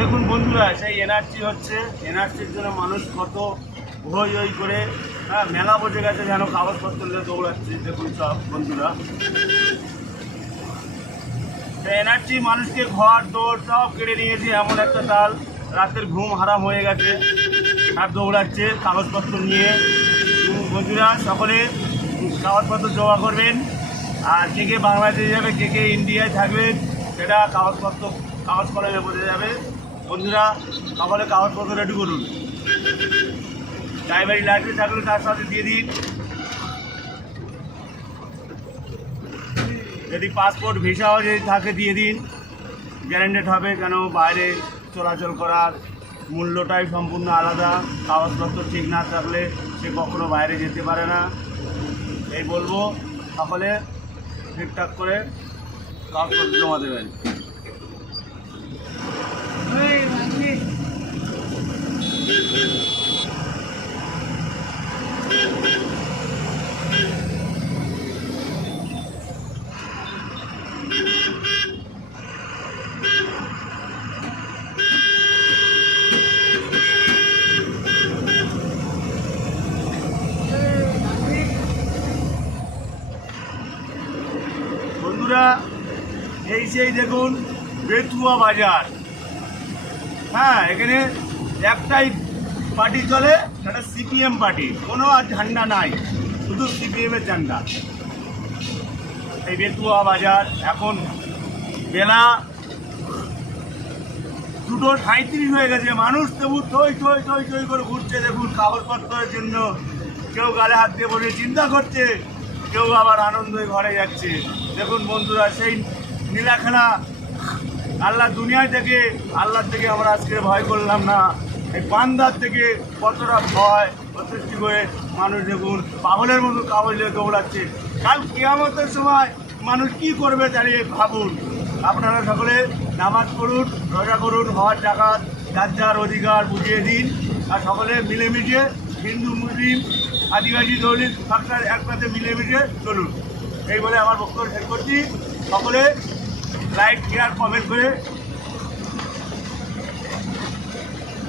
দেখুন বন্ধুরা, সেই এনআরসি হচ্ছে, এনআরসির জন্য মানুষ কত হই হই করে মেলা বসে গেছে, যেন কাগজপত্র নিয়ে দৌড়াচ্ছে। দেখুন সব বন্ধুরা, এনআরসি মানুষকে ঘর দৌড় সব কেড়ে নিয়েছে। এমন একটা তাল, রাতের ঘুম হারাম হয়ে গেছে আর দৌড়াচ্ছে কাগজপত্র নিয়ে। বন্ধুরা সকলে কাগজপত্র জমা করবেন, আর কে কে বাংলাদেশে যাবে, কে কে ইন্ডিয়ায় থাকবেন, সেটা কাগজ কলমে বোঝা যাবে। বন্ধুরা সকলে কাগজপত্র রেডি করুন। ড্রাইভারি লাইসেন্স থাকলে তার সাথে দিয়ে দিন। যদি পাসপোর্ট ভিসাও যদি থাকে দিয়ে দিন, গ্যারান্টেড হবে। কেন বাইরে চলাচল করার মূল্যটাই সম্পূর্ণ আলাদা। কাগজপত্র ঠিক না থাকলে সে কখনো বাইরে যেতে পারে না। এই বলবো, সকলে ঠিকঠাক করে কাগজপত্র জমা দেবেন। বন্ধুরা এই সেই দেখুন বেতুয়া বাজার। হ্যাঁ, এখানে একটাই পার্টি চলে, সেটা সিপিএম পার্টি। কোনো আর ঝান্ডা নাই, শুধু সিপিএমের ঝান্ডা। এই বেতুয়া বাজার এখন বেলা 2:37 হয়ে গেছে। মানুষ তবু থই থই থই থই করে ঘুরছে। দেখুন কাগজপত্রের জন্য কেউ গালে হাত দিয়ে বসে চিন্তা করছে, কেউ আবার আনন্দ হয়ে ঘরে যাচ্ছে। দেখুন বন্ধুরা, সেই নীলা খেলা আল্লাহ থেকে আমরা আজকে ভয় করলাম না। এই বান্দার থেকে কতটা ভয় সৃষ্টি করে মানুষ দেখুন পাগলের মতো কাগজ নিয়ে দৌড়াচ্ছে। কাল কিয়ামতের সময় মানুষ কি করবে দাঁড়িয়ে ভাবুন। আপনারা সকলে নামাজ পড়ুন, রোজা করুন, হজ জাকাত যার যার অধিকার বুঝিয়ে দিন। আর সকলে মিলেমিশে হিন্দু মুসলিম আদিবাসী দলিত সরকার একসাথে মিলেমিশে চলুন। এই বলে আমার বক্তব্য শেষ করছি। সকলে লাইক শেয়ার কমেন্ট করে